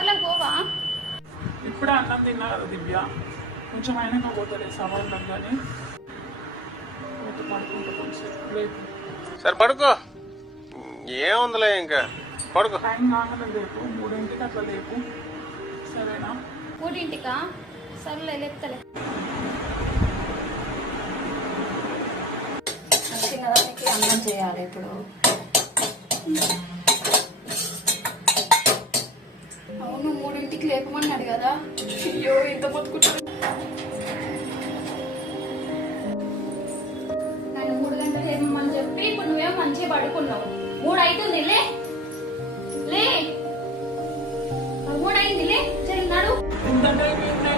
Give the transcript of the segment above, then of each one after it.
సవర్లకు పోవా? ఇప్పుడే అన్నం తిన్నా కదా దివ్య, కొంచెం అయినా పోతుంది సవర్లకు కానీ పడుకుంటా కొంచెం రేపు. సరే పడుకో, ఏముందిలే ఇంకా పడుకో. టైం కాగానే రేపు 3ంటికి అట్లా రేపు, సరేనా? 3ంటికా? సర్లే లేపుతలే. తినడానికి అన్నం చేయాలి ఇప్పుడు. అవును 3ంటికి లేపమన్నాడు కదా. అయ్యో ఇంత పొత్తుకుంటాడు. నన్ను 3 గంటలు లేమని చెప్పి ఇప్పుడు నువ్వేమో మంచిగా పడుకున్నావు. 3 అవుతుంది, లే లే. 3 అయింది, లే చెల్లినాడు. ఎంత టైం ఏంటి?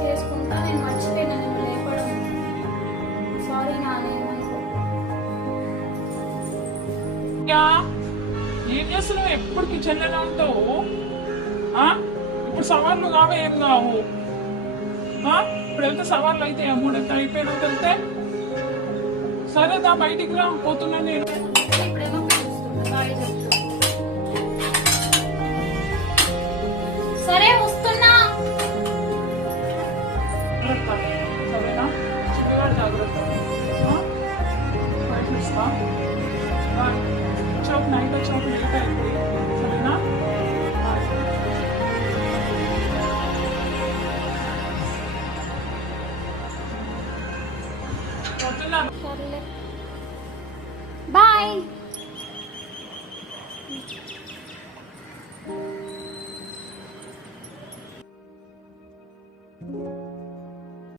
చేసుకుంటా, నేను మర్చిపోయినా నేను లేపడం. సారీ నాని. ఏం చేస్తున్నావు? ఎప్పుడు కిచెన్లోనే ఉంటావు. ఇప్పుడు సవాళ్ళు కావే, ఏం కావు. ఇప్పుడు వెళ్తే సవాళ్ళు అయితే 3 అయిపోయినా వెళ్తే సరే దా బయటికి రా, పోతున్నా నేను. ఇప్పుడేమో సరే వస్తున్నా. సరేనా? చిన్నగాడు జాగ్రత్త. బయట వస్తా. చౌక్ నైట్ చౌక్ లేట్ అయింది, సరేనా? సర్లే బాయ్.